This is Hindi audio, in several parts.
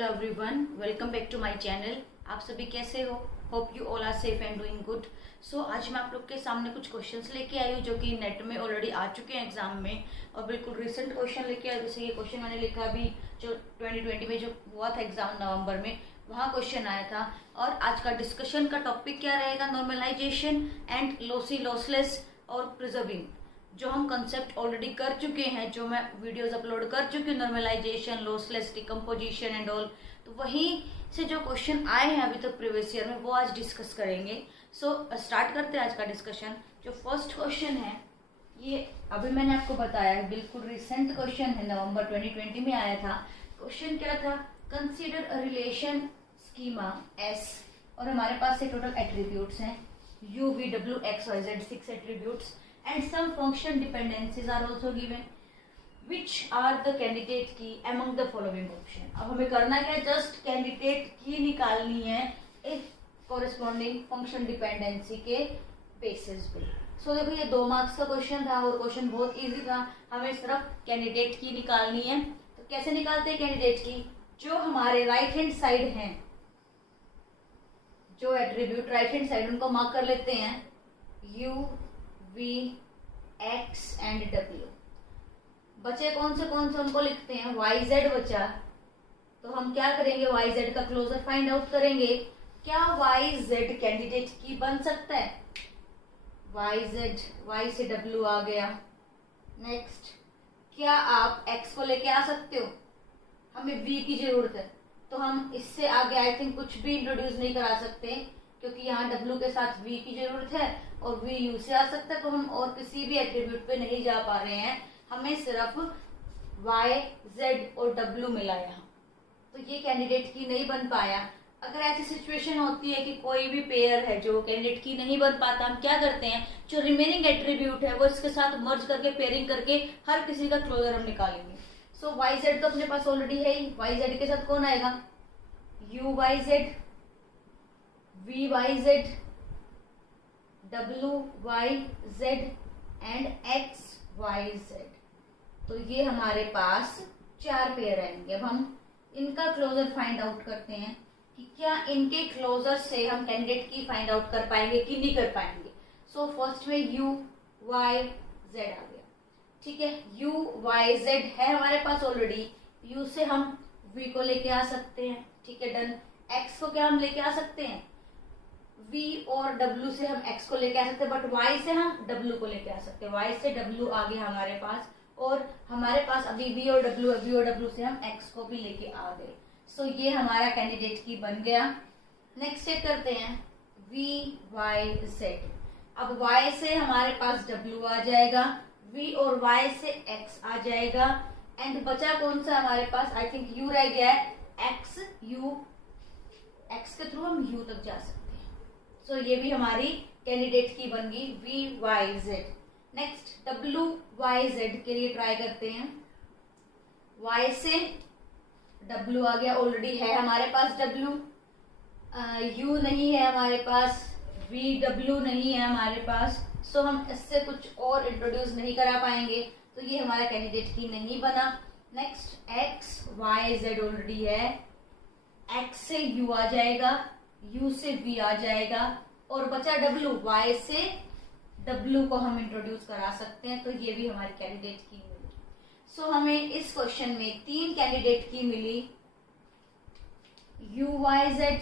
Hello everyone, welcome back to my channel. आप सभी कैसे हो? Hope you all are safe and doing good. So आज मैं आप लोग के सामने कुछ क्वेश्चंस लेके आई हूँ जो कि नेट में ऑलरेडी आ चुके हैं एग्जाम में, और बिल्कुल रिसेंट क्वेश्चन लेके आई। जैसे ये क्वेश्चन मैंने लिखा अभी जो 2020 में जो हुआ था एग्जाम नवंबर में, वहाँ क्वेश्चन आया था। और आज का डिस्कशन का टॉपिक क्या रहेगा? नॉर्मलाइजेशन एंड लॉसी लॉसलेस और प्रिजर्विंग, जो हम कंसेप्ट ऑलरेडी कर चुके हैं, जो मैं वीडियोस अपलोड कर चुकी हूँ, normalisation, lossless, decomposition and all. तो वहीं से जो क्वेश्चन आए हैं अभी तक प्रीवियस ईयर में, वो आज डिस्कस करेंगे। सो स्टार्ट करते हैं आज का डिस्कशन। जो फर्स्ट क्वेश्चन है, ये अभी मैंने आपको बताया है, बिल्कुल रिसेंट क्वेश्चन है, नवंबर 2020 में आया था। क्वेश्चन क्या था? Consider a relation schema S, और हमारे पास से टोटल एट्रीब्यूट्स हैं u v w x y z, 6 attributes, and some function dependencies are also given. Which are the candidate key among the following option? अब हमें करना क्या है? जस्ट कैंडिडेट की निकालनी है एक corresponding function dependency के बेसिस पे। सो देखो, ये 2 मार्क्स का क्वेश्चन था और क्वेश्चन बहुत इजी था। हमें सिर्फ कैंडिडेट की निकालनी है। तो कैसे निकालते हैं कैंडिडेट की? जो हमारे राइट हैंड साइड हैं, जो एट्रीब्यूट राइट हैंड साइड, उनको मार्क कर लेते हैं u v x and w। बचे कौन से उनको लिखते हैं y z बचा। तो हम क्या करेंगे? y z का क्लोजर फाइंड आउट करेंगे। क्या y z कैंडिडेट की बन सकता है? y से w आ गया। नेक्स्ट, क्या आप x को लेके आ सकते हो? हमें v की जरूरत है, तो हम इससे आगे आई थिंक कुछ भी इंट्रोड्यूस नहीं करा सकते, क्योंकि यहाँ w के साथ v की जरूरत है और v u से आ सकता है। तो हम और किसी भी एट्रीब्यूट पे नहीं जा पा रहे हैं, हमें सिर्फ y z और w मिला यहाँ। तो ये कैंडिडेट की नहीं बन पाया। अगर ऐसी सिचुएशन होती है कि कोई भी पेयर है जो कैंडिडेट की नहीं बन पाता, हम क्या करते हैं? जो रिमेनिंग एट्रीब्यूट है वो इसके साथ मर्ज करके, पेयरिंग करके हर किसी का क्लोजर हम निकालेंगे। सो y z तो अपने पास ऑलरेडी है ही। y z के साथ कौन आएगा? u y z, v y z, w y z and x y z। तो ये हमारे पास 4 पेयर आएंगे। अब हम इनका क्लोजर फाइंड आउट करते हैं कि क्या इनके क्लोजर से हम कैंडिडेट की फाइंड आउट कर पाएंगे कि नहीं कर पाएंगे। सो फर्स्ट में u y z आ गया। ठीक है, u y z है हमारे पास ऑलरेडी। u से हम v को लेके आ सकते हैं। ठीक है, डन। x को क्या हम लेके आ सकते हैं? v और w से हम x को लेके आ सकते हैं, बट y से हम w को लेके आ सकते हैं। y से w आ गया हमारे पास, और हमारे पास अभी v और w से हम x को भी लेके आ गए। सो ये हमारा कैंडिडेट की बन गया। नेक्स्ट चेक करते हैं v y z। अब y से हमारे पास w आ जाएगा, v और y से x आ जाएगा, एंड बचा कौन सा हमारे पास? आई थिंक u रह गया है। x के थ्रू हम u तक जा सकते हैं। सो ये भी हमारी कैंडिडेट की बन गई v y z। Next w y z के लिए ट्राई करते हैं। y से w आ गया, ऑलरेडी है हमारे पास w। u नहीं है हमारे पास, v w नहीं है हमारे पास। सो हम इससे कुछ और इंट्रोड्यूस नहीं करा पाएंगे, तो ये हमारा कैंडिडेट की नहीं बना। Next x y z already है। x से u आ जाएगा, u से v आ जाएगा, और बचा w। y से w को हम इंट्रोड्यूस करा सकते हैं, तो ये भी हमारी कैंडिडेट की मिली। सो हमें इस क्वेश्चन में 3 कैंडिडेट की मिली, u y z,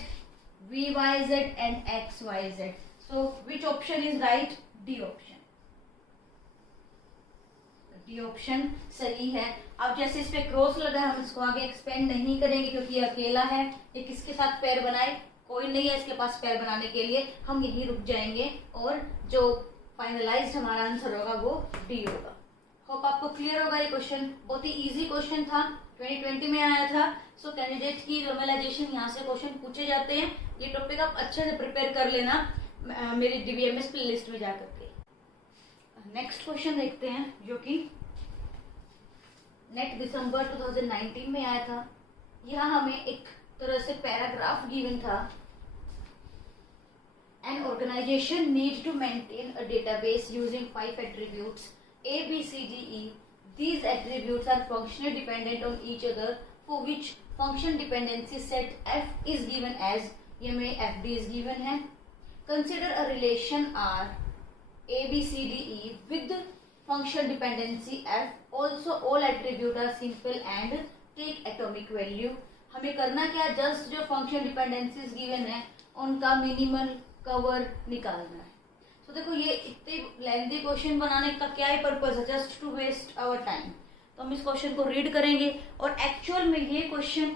v y z and x y z। So which option is right? D option. D option सही है। अब जैसे इस पे क्रॉस लगा है, हम इसको आगे एक्सपेंड नहीं करेंगे क्योंकि ये अकेला है। ये किसके साथ पेयर बनाए? कोई नहीं है इसके पास पेयर बनाने के लिए। हम यही रुक जाएंगे, और जो फाइनलाइज्ड हमारा आंसर होगा वो डी होगा। होप आपको क्लियर होगा। ये क्वेश्चन बहुत ही इजी क्वेश्चन था, 2020 में आया था। सो कैंडिडेट की नॉर्मलाइजेशन, यहाँ से क्वेश्चन पूछे जाते हैं। ये टॉपिक आप अच्छे से प्रिपेयर कर लेना मेरी DBMS प्ले लिस्ट में जाकर के। नेक्स्ट क्वेश्चन देखते हैं, जो कि नेट दिसंबर 2019 में आया था। यहाँ हमें एक तरह से पैराग्राफ गिवन था। An organization needs to maintain a database using 5 attributes A, B, C, D, E. These attributes are functionally dependent on each other for which function dependency set F is given as, ये में एफ डी इज गिवन है। Consider a relation R A B C D E with function dependency F, also all attribute are simple and take atomic value. हमें करना क्या, जस्ट जो फंक्शन डिपेंडेंसीज गिवन है उनका मिनिमल कवर निकालना है। तो देखो ये इतने लेंथी क्वेश्चन बनाने का क्या ही पर्पज है, just to waste our time. तो हम इस क्वेश्चन को रीड करेंगे और एक्चुअल में ये क्वेश्चन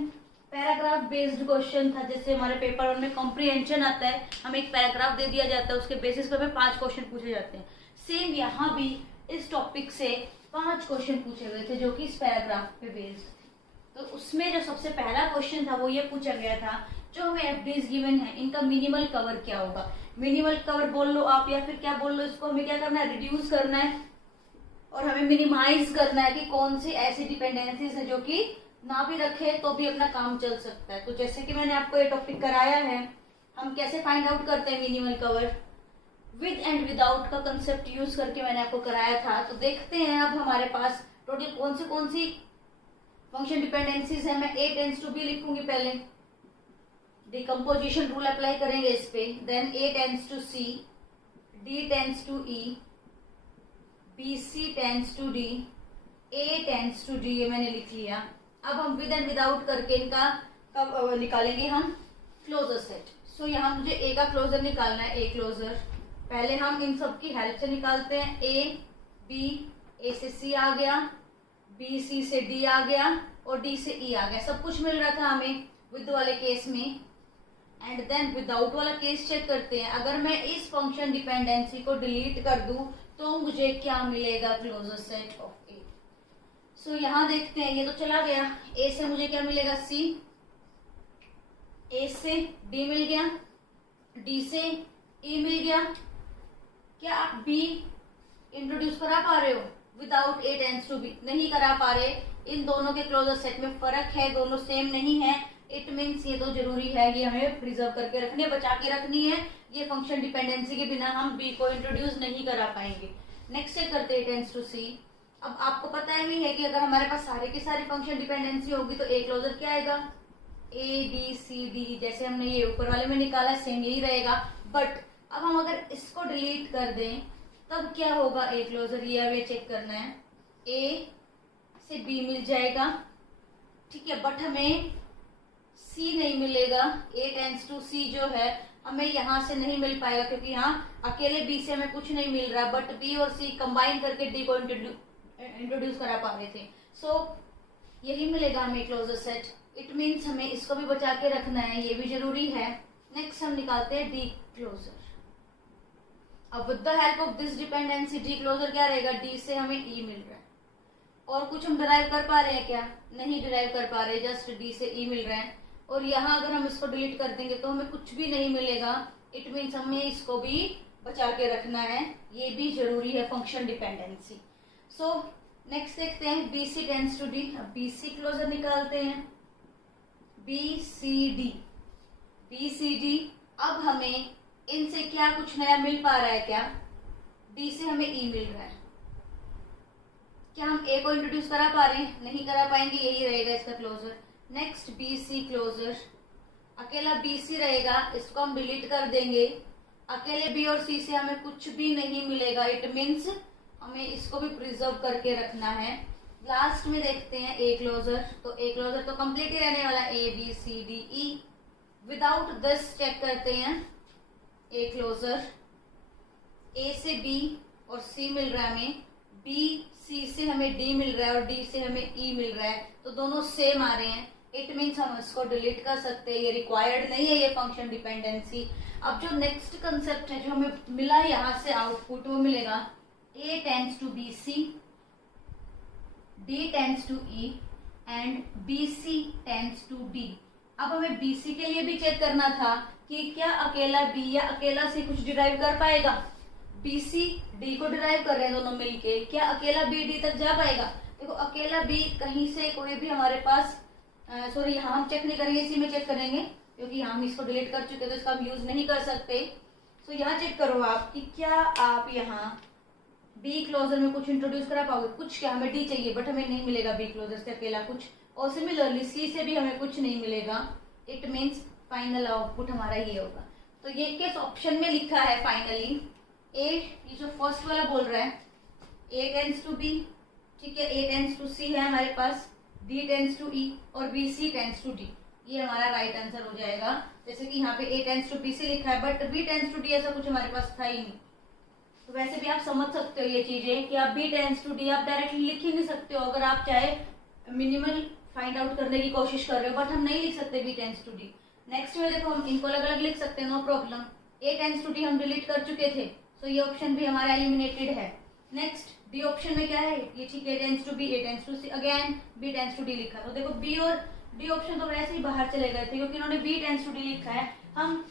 पैराग्राफ बेस्ड क्वेश्चन था। जैसे हमारे पेपर वन में कॉम्प्रिहेंशन आता है, हमें एक पैराग्राफ दे दिया जाता है, उसके बेसिस पर हमें 5 क्वेश्चन पूछे जाते हैं। सेम यहाँ भी इस टॉपिक से 5 क्वेश्चन पूछे गए थे जो कि इस पैराग्राफ पे बेस्ड थे। तो उसमें जो सबसे पहला क्वेश्चन था वो ये पूछा गया था, जो हमें एफडीज गिवन है इनका मिनिमल कवर क्या होगा। मिनिमल कवर बोल लो आप या फिर क्या बोल लो, इसको हमें क्या करना है, रिड्यूस करना है और हमें मिनिमाइज करना है कि कौन सी ऐसी डिपेंडेंसीज है जो कि ना भी रखे तो भी अपना काम चल सकता है। तो जैसे कि मैंने आपको ये टॉपिक कराया है, हम कैसे फाइंड आउट करते हैं minimal cover, with and without का कंसेप्ट यूज करके मैंने आपको कराया था। तो देखते हैं अब हमारे पास टोटल कौन सी फंक्शन डिपेंडेंसीज है। मैं ए टेंस टू बी लिखूंगी, पहले डिकम्पोजिशन रूल अप्लाई करेंगे इस पे, then A tends to C, D tends to E, B C tends to D, A tends to D, ये मैंने लिख लिया। अब हम विद एंड विदाउट करके इनका कब निकालेंगे हम क्लोजर सेट। सो यहाँ मुझे ए का क्लोजर निकालना है, ए क्लोजर। पहले हम इन सब की हेल्प से निकालते हैं। ए बी, ए से सी आ गया, बी सी से डी आ गया और डी से ई आ गया। सब कुछ मिल रहा था हमें विद वाले केस में। एंड देन विदाउट वाला केस चेक करते हैं। अगर मैं इस फंक्शन डिपेंडेंसी को डिलीट कर दूं तो मुझे क्या मिलेगा, क्लोजर सेट ऑफ ए। सो यहाँ देखते हैं, ये तो चला गया। ए से मुझे क्या मिलेगा, सी, ए से डी मिल गया, डी से ई मिल गया। क्या आप बी इंट्रोड्यूस करा पा रहे हो without A tends to B? नहीं करा पा रहे। इन दोनों के क्लोजर सेट में फर्क है, दोनों सेम नहीं है। इट मीन्स ये तो जरूरी है, ये हमें प्रिजर्व करके रखनी है, बचा के रखनी है। ये फंक्शन डिपेंडेंसी के बिना हम बी को इंट्रोड्यूस नहीं करा पाएंगे। नेक्स्ट चेक करते हैं टेंस टू सी। अब आपको पता ही है कि अगर हमारे पास सारे की सारी फंक्शन डिपेंडेंसी होगी तो ए क्लोजर क्या आएगा, ए बी सी डी। जैसे हमने ये ऊपर वाले में निकाला सेम यही रहेगा। बट अब हम अगर इसको डिलीट कर दें तब क्या होगा ए क्लोजर, ये हमें चेक करना है। ए से बी मिल जाएगा, ठीक है, बट हमें सी नहीं मिलेगा। ए टेंस टू सी जो है हमें यहाँ से नहीं मिल पाएगा क्योंकि यहाँ अकेले बी से हमें कुछ नहीं मिल रहा, बट बी और सी कंबाइन करके डी को इंट्रोड्यूस करा पा रहे थे। सो यही मिलेगा हमें क्लोजर सेट। इट मीन्स हमें इसको भी बचा के रखना है, ये भी जरूरी है। नेक्स्ट हम निकालते हैं डी क्लोजर। अब with the help of this dependency D closure क्या रहेगा, डी से हमें ई मिल रहा है। और कुछ हम डिराइव कर पा रहे हैं क्या, नहीं डिराइव कर पा रहे, जस्ट डी से ई मिल रहा है। और यहाँ अगर हम इसको डिलीट कर देंगे तो हमें कुछ भी नहीं मिलेगा। इट मीन्स हमें इसको भी बचा के रखना है, ये भी जरूरी है फंक्शन डिपेंडेंसी। सो नेक्स्ट देखते हैं B C tends to D. अब बी सी क्लोजर निकालते हैं, B C D, B C D. अब हमें इनसे क्या कुछ नया मिल पा रहा है क्या, डी से हमें ई मिल रहा है। क्या हम ए को इंट्रोड्यूस करा पा रहे हैं, नहीं करा पाएंगे, यही रहेगा इसका closure. Next B C closure, अकेला बी सी रहेगा, इसको हम डिलीट कर देंगे। अकेले बी और सी से हमें कुछ भी नहीं मिलेगा। इट मीन्स हमें इसको भी प्रिजर्व करके रखना है। लास्ट में देखते हैं ए क्लोजर। तो ए क्लोजर तो कंप्लीट ही रहने वाला, A B C D E. Without this check करते हैं ए क्लोजर। ए से बी और सी मिल रहा है हमें, बी सी से हमें डी मिल रहा है और डी से हमें ई मिल रहा है, तो दोनों सेम आ रहे हैं। इट मीन्स हम इसको डिलीट कर सकते हैं, ये रिक्वायर्ड नहीं है ये फंक्शन डिपेंडेंसी। अब जो नेक्स्ट कंसेप्ट है जो हमें मिला यहाँ से आउटपुट, वो मिलेगा A tends to B C, D tends to E and B C tends to D. अब हमें बी सी के लिए भी चेक करना था कि क्या अकेला बी या अकेला सी कुछ डिराइव कर पाएगा। बी सी डी को डिराइव कर रहे हैं दोनों मिलके, क्या अकेला बी डी तक जा पाएगा। देखो अकेला बी कहीं से कोई भी हमारे पास, सॉरी यहाँ हम चेक नहीं करेंगे, इसी में चेक करेंगे क्योंकि यहाँ हम इसको डिलीट कर चुके तो इसका हम यूज नहीं कर सकते। सो यहाँ चेक करो आप कि क्या आप यहाँ बी क्लोजर में कुछ इंट्रोड्यूस करा पाओगे। कुछ क्या, हमें डी चाहिए बट हमें नहीं मिलेगा बी क्लोजर से अकेला कुछ, और सिमिलरली सी से भी हमें कुछ नहीं मिलेगा, इट मीन्स फाइनल आउटपुट हमारा ये होगा। तो ये किस ऑप्शन में लिखा है फाइनली, ए, ये जो फर्स्ट वाला बोल रहा है ए टेंड्स टू बी, ठीक है, ए टेंड्स टू सी है हमारे पास, डी टेंड्स टू ई और B C tends to D, ये हमारा राइट आंसर हो जाएगा। जैसे कि यहाँ पे A tends to B C लिखा है but B tends to D ऐसा कुछ हमारे पास था ही नहीं। तो वैसे भी आप समझ सकते हो ये चीजें कि आप बी टेंड्स टू डी आप डायरेक्टली लिख ही नहीं सकते हो अगर आप चाहे मिनिमल फाइंड आउट करने की कोशिश कर रहे हो, बट हम नहीं लिख सकते B tends to D. Next में देखो हम इनको अलग अलग लिख सकते हैं, no problem. A tends to D हम डिलीट कर चुके थे, तो ये ऑप्शन भी हमारा एलिमिनेटेड है। नेक्स्ट डी ऑप्शन में क्या है, ये ठीक है, A tends to B, A tends to C, again B tends to D लिखा। तो देखो बी और डी ऑप्शन तो वैसे ही बाहर चले गए थे क्योंकि इन्होंने बी टेंड्स टू डी लिखा है। हम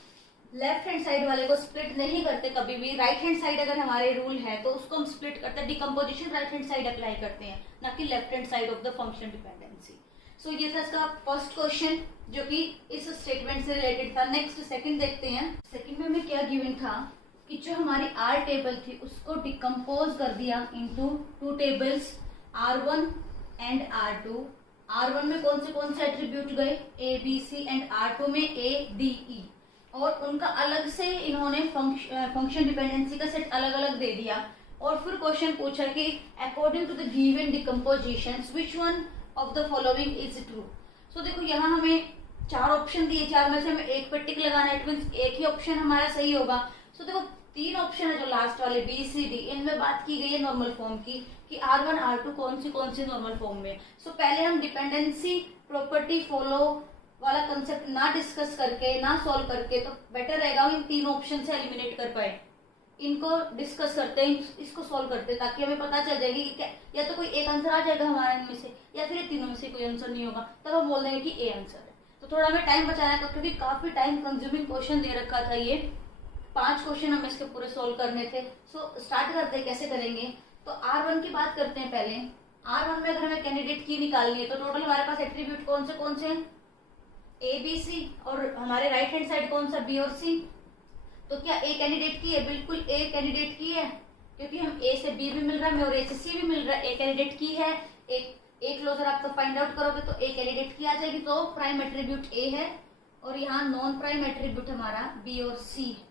लेफ्ट हैंड साइड वाले को स्प्लिट नहीं करते कभी भी, राइट हैंड साइड अगर हमारे रूल है तो उसको हम स्प्लिट करते हैं, decomposition right hand side apply करते हैं, ना कि left hand side of the function dependency. So ये था इसका फर्स्ट क्वेश्चन जो कि इस स्टेटमेंट से रिलेटेड था। नेक्स्ट सेकंड देखते हैं। सेकंड में हमें क्या गिवन था कि जो हमारी आर टेबल थी उसको डिकम्पोज कर दिया into two tables, R1 and R2। R1 में कौन से एट्रीब्यूट गए, A, B, C and R2 में A, D, E, और उनका अलग से इन्होंने फंक्शन डिपेंडेंसी का सेट अलग अलग दे दिया। और फिर क्वेश्चन पूछा कि according to the given decompositions which one of the following is true. So देखो यहाँ हमें चार ऑप्शन दिए, चार में से हमें एक पे टिक लगाना है, इट मींस एक ही ऑप्शन हमारा सही होगा। सो देखो तीन ऑप्शन है जो लास्ट वाले बी सी डी, इनमें बात की गई है नॉर्मल फॉर्म की कि R1 R2 कौन सी नॉर्मल फॉर्म में। सो पहले हम डिपेंडेंसी प्रॉपर्टी फॉलो वाला कंसेप्ट ना डिस्कस करके, ना सॉल्व करके, तो बेटर रहेगा इन तीन ऑप्शन से एलिमिनेट कर पाए। इनको डिस्कस करते हैं, इसको सॉल्व करते हैं, ताकि हमें पता चल जाएगी कि क्या या तो कोई एक आंसर आ जाएगा हमारे इनमें से, या फिर तीनों में से कोई आंसर नहीं होगा, तब हम बोल देंगे कि ए आंसर है। तो थोड़ा हमें टाइम बचाना है क्योंकि काफी टाइम कंज्यूमिंग क्वेश्चन दे रखा था ये, 5 क्वेश्चन हमें इसके पूरे सोल्व करने थे। सो स्टार्ट करते हैं, कैसे करेंगे। तो R1 की बात करते हैं पहले। R1 में अगर हमें कैंडिडेट की निकालनी है तो टोटल हमारे पास एट्रीब्यूट कौन से हैं, A, B, C, और हमारे राइट हैंड साइड कौन सा, B और C। तो क्या A कैंडिडेट की है, बिल्कुल A कैंडिडेट की है, क्योंकि हम A से B भी मिल रहा है हमें और A से C भी मिल रहा है। A कैंडिडेट की है, एक क्लोजर आप तो फाइंड आउट करोगे तो A कैंडिडेट की आ जाएगी, तो प्राइम एट्रीब्यूट A है और यहाँ नॉन प्राइम एट्रीब्यूट हमारा B और C है।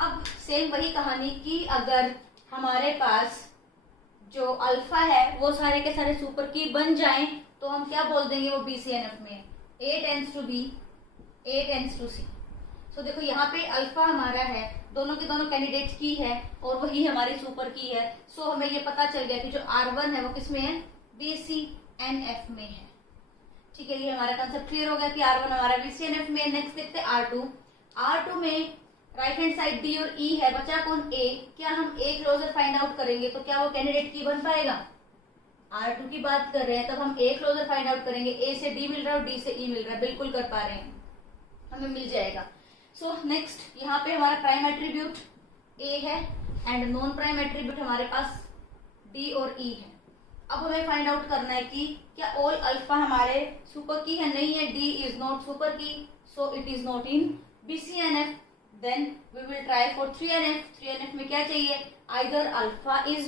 अब सेम वही कहानी की अगर हमारे पास जो अल्फा है वो सारे के सारे सुपर की बन जाएं तो हम क्या बोल देंगे, वो BCNF में A tends to B, A tends to C। So देखो यहाँ पे अल्फा हमारा है, दोनों के दोनों कैंडिडेट की है और वही हमारी सुपर की है। सो हमें ये पता चल गया कि जो R1 है वो किस में है, BCNF में है। ठीक है, ये हमारा कंसेप्ट क्लियर हो गया कि R1 हमारा BCNF में। नेक्स्ट देखते हैं R2 में राइट हैंड साइड D और E है, बचा कौन, A। क्या हम A क्लोजर फाइंड आउट करेंगे तो क्या वो कैंडिडेट की बन पाएगा, R2 की बात कर रहे हैं तब हम A क्लोजर फाइंड आउट करेंगे, A से D मिल रहा है और D से E मिल रहा है, बिल्कुल कर पा रहे हैं, हमें मिल जाएगा। सो नेक्स्ट यहाँ पे हमारा प्राइम एट्रीब्यूट A है एंड नॉन प्राइम एट्रीब्यूट हमारे पास D और E है। अब हमें फाइंड आउट करना है कि क्या ऑल अल्फा हमारे सुपर की है, नहीं है, D is not super key, so it is not in BCNF। Then we will try for 3NF। 3NF में क्या चाहिए, आइदर अल्फा इज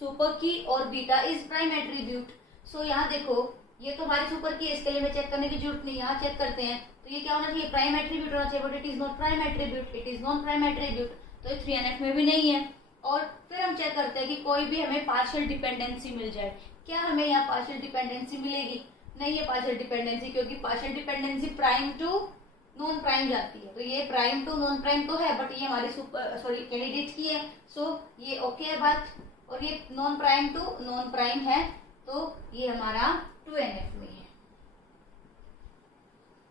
सुपर की और बीटा इज प्राइम एट्रीब्यूट। सो यहाँ देखो ये तो हमारी सुपर की है, इसके लिए हमें चेक करने की जरूरत नहीं, यहाँ चेक करते हैं तो ये क्या होना चाहिए, प्राइम एट्रीब्यूट होना चाहिए, but it is not prime attribute, it is non prime attribute, तो ये 3NF में भी नहीं है। और फिर हम चेक करते हैं कि कोई भी हमें पार्शियल डिपेंडेंसी मिल जाए। क्या हमें यहाँ पार्शियल डिपेंडेंसी मिलेगी, नहीं है पार्शियल डिपेंडेंसी, क्योंकि partial dependency prime to non prime जाती है। तो ये प्राइम टू नॉन प्राइम तो है, बट ये हमारी कैंडिडेट की है, सो ये ओके है बात। और ये non prime to non prime है, तो ये हमारा 2NF में है।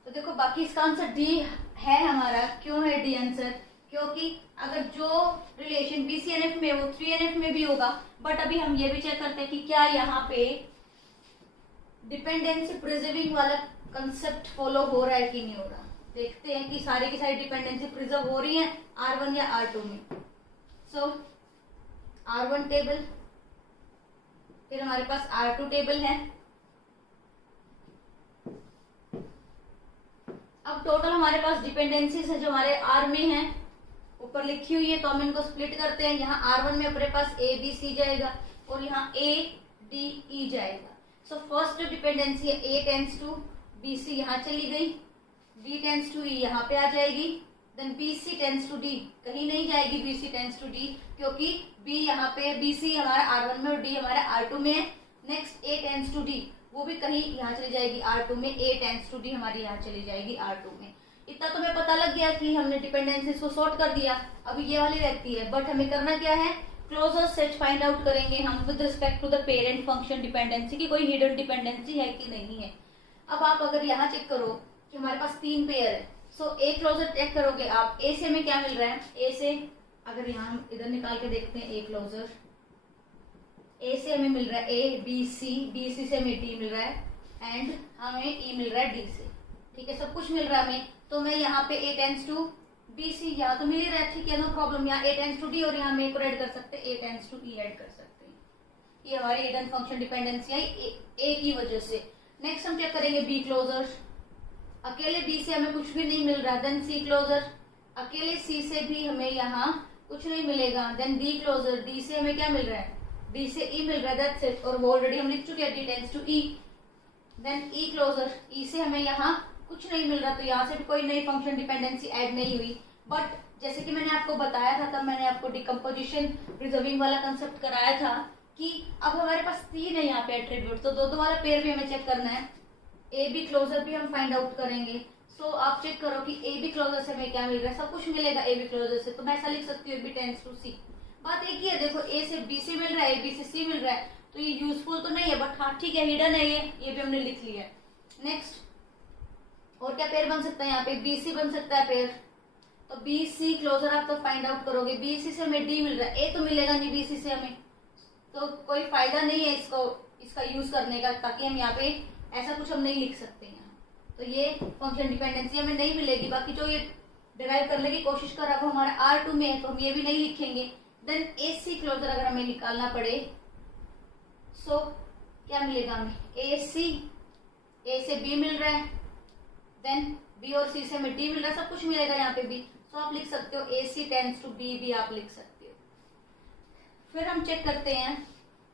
तो देखो बाकी इसका आंसर D है हमारा। क्यों है D आंसर, क्योंकि अगर जो रिलेशन BCNF में वो 3NF में भी होगा, बट अभी हम ये भी चेक करते हैं कि क्या यहाँ पे डिपेंडेंसी प्रिजर्विंग वाला कंसेप्ट फॉलो हो रहा है कि नहीं हो रहा। देखते हैं कि सारे की सारी डिपेंडेंसी प्रिजर्व हो रही है R1 या R2 में। सो R1 टेबल, फिर हमारे पास R2 टेबल है। अब टोटल हमारे पास डिपेंडेंसीज है जो हमारे R में है, ऊपर लिखी हुई है, तो हम इनको स्प्लिट करते हैं। यहाँ R1 में अपने पास A B C जाएगा और यहाँ A D E जाएगा। सो फर्स्ट जो डिपेंडेंसी है A टेंड्स टू BC यहाँ चली गई, D टेंड्स टू E यहाँ पे आ जाएगी, then BC tends to D कहीं नहीं जाएगी, BC टेंड्स टू D क्योंकि B यहाँ पे BC हमारा R1 में और D हमारा R2 में है। Next A tends to D वो भी कहीं यहाँ चली जाएगी R2 में, A टेंड्स टू D हमारी यहाँ चली जाएगी R2 में। इतना तो हमें पता लग गया कि हमने डिपेंडेंसीज को सॉर्ट कर दिया, अभी ये वाली रहती है, बट हमें करना क्या है, क्लोजेस्ट सेट फाइंड आउट करेंगे हम with respect to the parent function dependency की कोई हिडन डिपेंडेंसी है कि नहीं है। अब आप अगर यहाँ चेक करो कि हमारे पास 3 पेयर है, सो ए क्लोजर चेक करोगे आप, ए से हमें क्या मिल रहा है, ए से अगर यहाँ हम इधर निकाल के देखते हैं ए क्लोजर, ए से हमें मिल रहा है ए बी सी, बी सी से हमें डी मिल रहा है एंड हमें ई मिल रहा है डी से, ठीक है, सब कुछ मिल रहा है हमें। तो मैं यहाँ पे ए टेंड्स टू बी सी यहाँ तो मिल ही रहा है, ठीक है, नो प्रॉब्लम, यहाँ ए टेंड्स टू डी और यहाँ हम ए को ऐड कर सकते हैं, ए टेंड्स टू ई ऐड कर सकते हैं। ये हमारी हिडन फंक्शन डिपेंडेंसी आई ए की वजह से। नेक्स्ट हम चेक करेंगे बी क्लोजर, अकेले बी से हमें कुछ भी नहीं मिल रहा, देन सी क्लोजर, अकेले सी से भी हमें यहाँ कुछ नहीं मिलेगा, देन डी क्लोजर, डी से हमें क्या मिल रहा है, डी से ई मिल रहा है, दैट्स इट, और वो ऑलरेडी हम लिख चुके हैं, D tends to E. Then E closure, E से हमें यहाँ कुछ नहीं मिल रहा, तो यहाँ से भी कोई नई फंक्शन डिपेंडेंसी ऐड नहीं हुई। बट जैसे कि मैंने आपको बताया था, तब मैंने आपको डिकम्पोजिशन रिजर्विंग वाला कंसेप्ट कराया था कि अब हमारे पास 3 है यहाँ पे एट्रीब्यूट, तो 2-2 वाला पेयर भी हमें चेक करना है, ए बी क्लोजर भी हम फाइंड आउट करेंगे। सो आप चेक करो कि ए बी क्लोजर से हमें क्या मिल रहा है, सब कुछ मिलेगा ए बी क्लोजर से, तो मैं ऐसा लिख सकती हूँ ए बी टेंड्स टू सी। बात एक ही है, देखो ए से बी सी मिल रहा है, ए बी से सी मिल रहा है, तो ये यूजफुल तो नहीं है, बट हाँ ठीक है, हिडन है, ये भी हमने लिख लिया है। नेक्स्ट और क्या पेयर बन सकता है, यहाँ पे बी सी बन सकता है पेयर, तो बी सी क्लोजर आप तो फाइंड आउट करोगे, बी सी से हमें डी मिल रहा है, ए तो मिलेगा नहीं बी सी से हमें, तो कोई फायदा नहीं है इसका यूज करने का, ताकि हम यहाँ पे ऐसा कुछ हम नहीं लिख सकते यहाँ, तो ये फंक्शन डिपेंडेंसी हमें नहीं मिलेगी। बाकी जो ये डिराइव करने की कोशिश कर रहा है वो हमारा R2 में है, तो हम ये भी नहीं लिखेंगे। देन ए सी क्लोजर अगर हमें निकालना पड़े, सो क्या मिलेगा हमें, ए सी, ए से बी मिल रहा है, देन बी और सी से हमें डी मिल रहा है, सब कुछ मिलेगा यहाँ पे भी, सो आप लिख सकते हो ए सी टेंड्स टू बी भी आप लिख सकते हो। फिर हम चेक करते हैं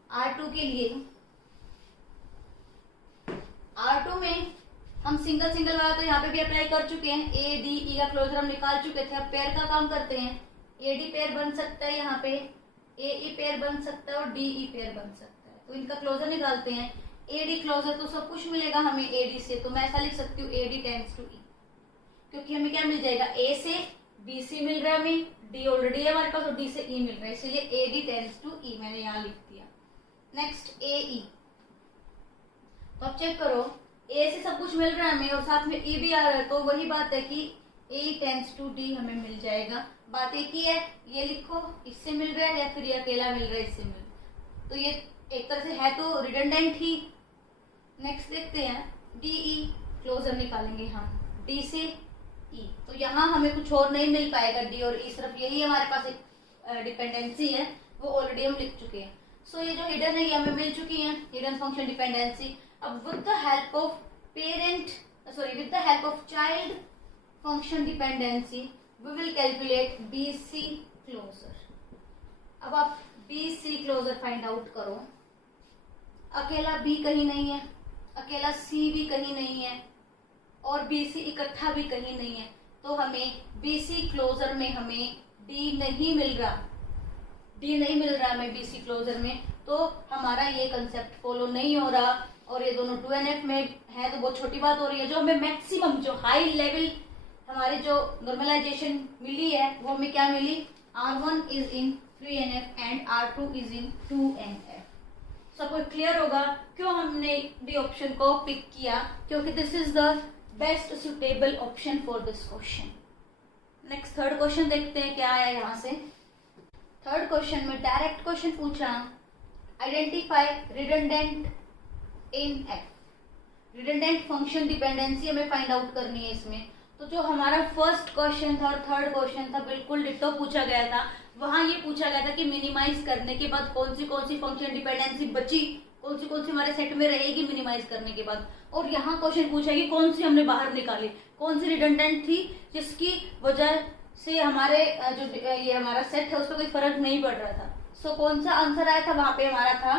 R2 के लिए, R2 में हम सिंगल वाला तो यहाँ पे भी अप्लाई कर चुके हैं, ए डी ई का क्लोजर हम निकाल चुके थे, अब पेयर का काम करते हैं। ए डी पेयर बन सकता है, यहाँ पे ए ई पेयर बन सकता है और डी ई पेयर बन सकता है, तो इनका क्लोजर निकालते हैं। ए डी क्लोजर तो सब कुछ मिलेगा हमें ए डी से, तो मैं ऐसा लिख सकती हूँ ए डी टेंड्स टू ई, क्योंकि हमें क्या मिल जाएगा, ए से बी सी मिल रहा है हमें, डी ऑलरेडी है हमारे पास और डी से ई मिल रहा है, इसलिए ए डी टेंड्स टू ई मैंने यहाँ लिख दिया। नेक्स्ट ए ई, तो अब चेक करो, ए से सब कुछ मिल रहा है हमें और साथ में ई भी आ रहा है, तो वही बात है कि ए टेंड्स टू डी हमें मिल जाएगा। बात एक ही है, ये लिखो इससे मिल रहा है या फिर ये अकेला मिल रहा है इससे मिल, तो ये एक तरह से है तो रिडंडेंट ही। नेक्स्ट देखते हैं डी ई क्लोजर निकालेंगे हम, डी से ई, तो यहाँ हमें कुछ और नहीं मिल पाएगा, डी और ई सिर्फ यही हमारे पास एक डिपेंडेंसी है, वो ऑलरेडी हम लिख चुके हैं। सो ये जो हिडन है ये हमें मिल चुकी है, हिडन फंक्शन डिपेंडेंसी। अब with the help of with the help of child function dependency we will calculate B C closure. अब आप B C closure find out करो, अकेला बी कहीं नहीं है, अकेला सी भी कहीं नहीं है और बी सी इकट्ठा भी कहीं नहीं है, तो हमें बी सी क्लोजर में हमें डी नहीं मिल रहा, हमें बी सी क्लोजर में, तो हमारा ये कंसेप्ट फॉलो नहीं हो रहा और ये दोनों 2NF में है, तो बहुत छोटी बात हो रही है। जो हमें मैक्सिमम, जो हाई लेवल हमारे जो नॉर्मलाइजेशन मिली है वो हमें क्या मिली, R1 is in 3NF and R2 is in 2NF। सबको क्लियर होगा क्यों हमने डी ऑप्शन को पिक किया, क्योंकि this is the best suitable option for this question. Next third question देखते हैं क्या आया यहाँ से। थर्ड क्वेश्चन में डायरेक्ट क्वेश्चन पूछा, identify redundant in F. Redundant function dependency हमें फाइंड आउट करनी है इसमें। तो जो हमारा फर्स्ट क्वेश्चन था और थर्ड क्वेश्चन था बिल्कुल डिट्टो पूछा गया था। वहां ये पूछा गया था कि मिनिमाइज करने के बाद कौन सी फंक्शन डिपेंडेंसी बची, कौन सी हमारे सेट में रहेगी मिनिमाइज करने के बाद। और यहाँ क्वेश्चन पूछा कि कौन सी हमने बाहर निकाली, कौन सी रिडंडेंट थी जिसकी वजह से हमारे जो ये हमारा सेट है उस पर कोई फर्क नहीं पड़ रहा था। सो कौन सा आंसर आया था वहां पे हमारा था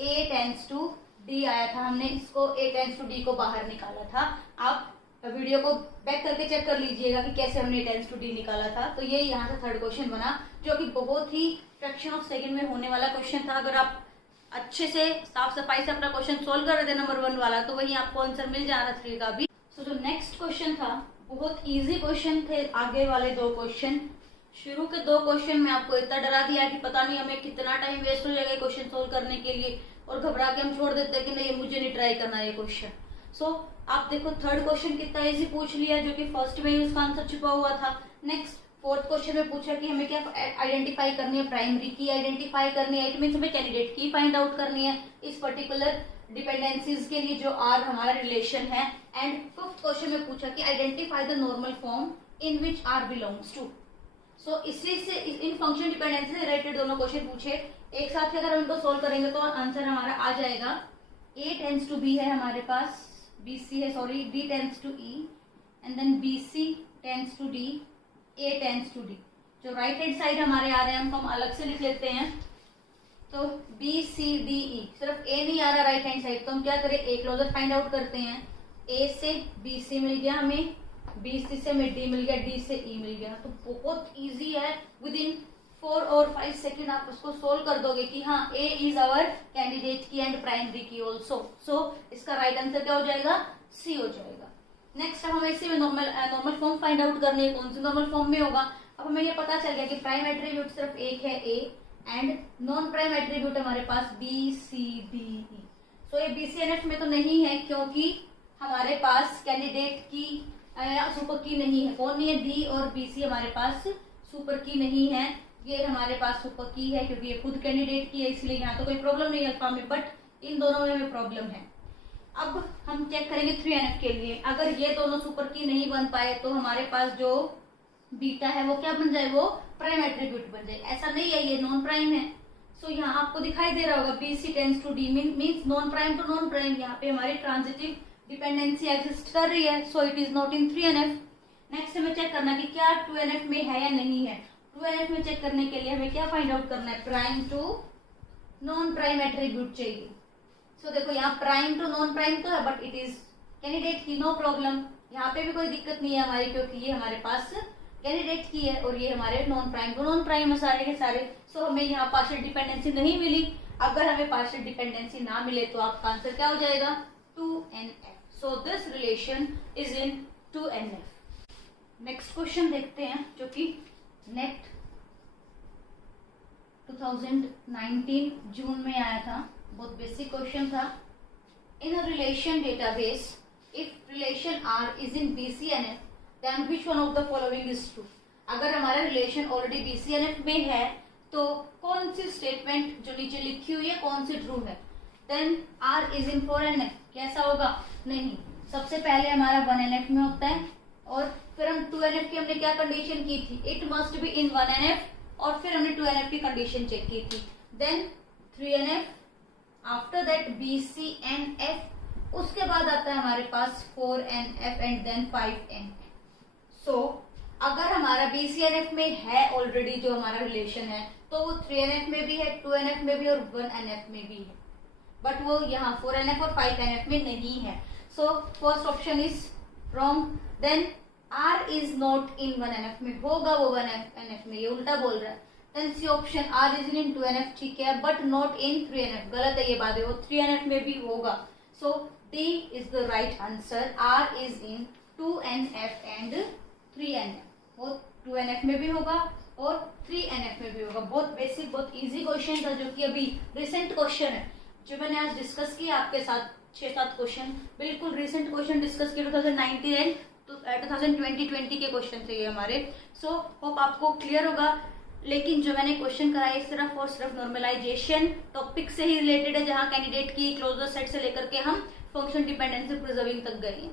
A टेंड्स टू डी आया था, हमने इसको a टेंस टू डी को बाहर निकाला था। आप वीडियो को बैक करके चेक कर लीजिएगा कि कैसे हमने a टेंस टू डी निकाला था। तो ये यहाँ से थर्ड क्वेश्चन बना, जो कि बहुत ही फ्रैक्शन ऑफ सेकंड में होने वाला क्वेश्चन था। अगर आप अच्छे से साफ सफाई से अपना क्वेश्चन सोल्व कर रहे थे नंबर 1 वाला, तो वही आपको आंसर मिल जा रहा 3 का भी। सो जो नेक्स्ट क्वेश्चन था, बहुत इजी क्वेश्चन थे आगे वाले 2 क्वेश्चन। शुरू के 2 क्वेश्चन में आपको इतना डरा दिया कि पता नहीं हमें कितना टाइम वेस्ट हो जाएगा क्वेश्चन सोल्व करने के लिए, और घबरा के हम छोड़ देते हैं कि नहीं मुझे नहीं ट्राई करना ये क्वेश्चन। सो आप देखो थर्ड क्वेश्चन कितना इजी पूछ लिया, जो कि फर्स्ट में ही उसका आंसर छुपा हुआ था। नेक्स्ट फोर्थ क्वेश्चन में पूछा कि हमें क्या आइडेंटिफाई करनी है, प्राइमरी की आइडेंटिफाई करनी है, इट मीन्स हमें कैंडिडेट की फाइंड आउट करनी है इस पर्टिकुलर डिपेंडेंसीज के लिए जो आर हमारा रिलेशन है। एंड फिफ्थ क्वेश्चन में पूछा कि identify the normal form in which R belongs to. So इसी से इन फंक्शन डिपेंडेंसी से रिलेटेड दोनों क्वेश्चन पूछे एक साथ ही। अगर हम इनको सोल्व करेंगे तो आंसर हमारा आ जाएगा a टेंस टू b है हमारे पास, bc है sorry, d tends to e and then bc tends to d, a tends to d। जो राइट हैंड साइड हमारे आ रहे हैं हम अलग से लिख लेते हैं। तो b c d e, सिर्फ a नहीं आ रहा राइट हैंड साइड, तो हम क्या करें a क्लोजर फाइंड आउट करते हैं। a से b c मिल गया हमें, b c से हमें d मिल गया, d से e मिल गया। तो बहुत इजी है, विद इन 4 और 5 सेकेंड आप उसको सोल्व कर दोगे कि हाँ a इज आवर कैंडिडेट की एंड प्राइमरी की ऑल्सो। सो इसका राइट आंसर क्या हो जाएगा, c हो जाएगा। नेक्स्ट अब हमें इसी में नॉर्मल फॉर्म फाइंड आउट करनी है, कौन सी नॉर्मल फॉर्म में होगा। अब हमें ये पता चल गया कि प्राइम एट्रीब्यूट सिर्फ एक है a and non prime attribute हमारे पास b c d e। सो ये b c n f में तो नहीं है क्योंकि हमारे पास कैंडिडेट की सुपर की नहीं है। कौन नहीं है, d और b c हमारे पास सुपर की नहीं है। ये हमारे पास सुपर की है क्योंकि ये खुद कैंडिडेट की है, इसलिए यहाँ तो कोई प्रॉब्लम नहीं है अल्फा में, बट इन दोनों में हमें प्रॉब्लम है। अब हम चेक करेंगे 3NF के लिए। अगर ये दोनों सुपर की नहीं बन पाए तो हमारे पास जो बीटा है वो क्या बन जाए, वो प्राइम एट्रीब्यूट बन जाए। ऐसा नहीं है, ये नॉन प्राइम है। सो यहाँ आपको दिखाई दे रहा होगा BC tends to D means non prime to non prime. यहाँ पे हमारी ट्रांजिटिव डिपेंडेंसी एग्जिस्ट कर रही है, so it is not in 3NF। Next हमें चेक करना कि क्या 2NF में है या नहीं है। 2NF में चेक करने के लिए हमें क्या फाइंड आउट करना है, prime to non prime attribute चाहिए। सो देखो यहाँ प्राइम टू नॉन प्राइम तो है, बट इट इज कैंडिडेट की, नो प्रॉब्लम। यहाँ पे भी कोई दिक्कत नहीं है हमारी, क्योंकि ये हमारे पास कैंडिडेट की है और ये हमारे non prime to non prime है सारे के सारे। सो हमें यहाँ पार्शियल डिपेंडेंसी नहीं मिली। अगर हमें पार्शियल डिपेंडेंसी ना मिले तो आपका आंसर क्या हो जाएगा, 2NF। So this relation is in 2NF। Next question देखते हैं, जो कि नेट 2019 जून में आया था। बहुत बेसिक क्वेश्चन था। In a relation database, if relation R is in BCNF, then which one of the following is true. अगर हमारा रिलेशन ऑलरेडी BCNF में है तो कौन सी स्टेटमेंट जो नीचे लिखी हुई है कौन सी ट्रू है। Then R is in 4NF, कैसा होगा, नहीं, सबसे पहले हमारा 1NF में होता है और फिर हम 2NF की हमने क्या कंडीशन की थी, it must be in 1NF, और फिर हमने 2NF की कंडीशन चेक की थी। Then 3NF, after that BCNF, उसके बाद आता है हमारे पास 4NF एंड देन 5NF। सो अगर हमारा BCNF में है ऑलरेडी जो हमारा रिलेशन है, तो वो 3NF में भी है, 2NF में भी और 1NF में भी है, बट वो यहाँ 4NF और 5NF में नहीं है। So first option is wrong. Then R is not in 1NF में, होगा वो 1NF में, ये उल्टा बोल रहा है। Then C option R is in 2NF, ठीक है, बट नॉट इन 3NF, गलत है ये बात है, वो 3NF में भी होगा। सो D is the right answer, R is in 2NF and 3NF, वो 2NF में भी होगा और 3NF में भी होगा। बहुत बेसिक, बहुत इजी क्वेश्चन था, जो कि अभी रिसेंट क्वेश्चन है जो मैंने आज डिस्कस किया आपके साथ। 6-7 क्वेश्चन बिल्कुल रिसेंट क्वेश्चन डिस्कस किए, 2019 एंड 2020 के क्वेश्चन थे ये हमारे। सो होप आपको क्लियर होगा। लेकिन जो मैंने क्वेश्चन कराए सिर्फ और सिर्फ नॉर्मलाइजेशन टॉपिक से ही रिलेटेड है, जहां कैंडिडेट की क्लोजर सेट से लेकर के हम फंक्शन डिपेंडेंसी प्रिजर्विंग तक गए हैं।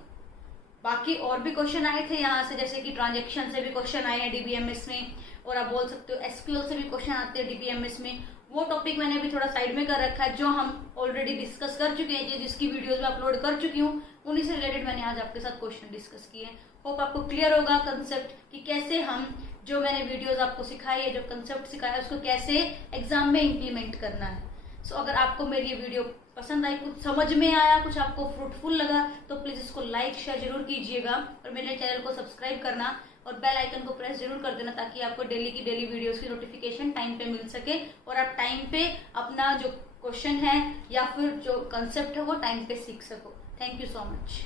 बाकी और भी क्वेश्चन आए थे यहाँ से, जैसे कि ट्रांजेक्शन से भी क्वेश्चन आए हैं DBMS में, और आप बोल सकते हो SQL से भी क्वेश्चन आते हैं DBMS में। वो टॉपिक मैंने अभी थोड़ा साइड में कर रखा है, जो हम ऑलरेडी डिस्कस कर चुके हैं, जिसकी वीडियोस में अपलोड कर चुकी हूँ, उन्हीं से रिलेटेड मैंने आज आपके साथ क्वेश्चन डिस्कस किए हैं। होप आपको क्लियर होगा कंसेप्ट कि कैसे हम जो मैंने वीडियोस आपको सिखाई है, जो कंसेप्ट सिखाया है, उसको कैसे एग्जाम में इम्प्लीमेंट करना है। सो अगर आपको मेरी ये वीडियो पसंद आई, कुछ समझ में आया, कुछ आपको फ्रूटफुल लगा तो प्लीज इसको लाइक शेयर जरूर कीजिएगा और मेरे चैनल को सब्सक्राइब करना और बेल आइकन को प्रेस जरूर कर देना ताकि आपको डेली की डेली वीडियोस की नोटिफिकेशन टाइम पे मिल सके और आप टाइम पे अपना जो क्वेश्चन है या फिर जो कंसेप्ट है वो टाइम पे सीख सको। Thank you so much.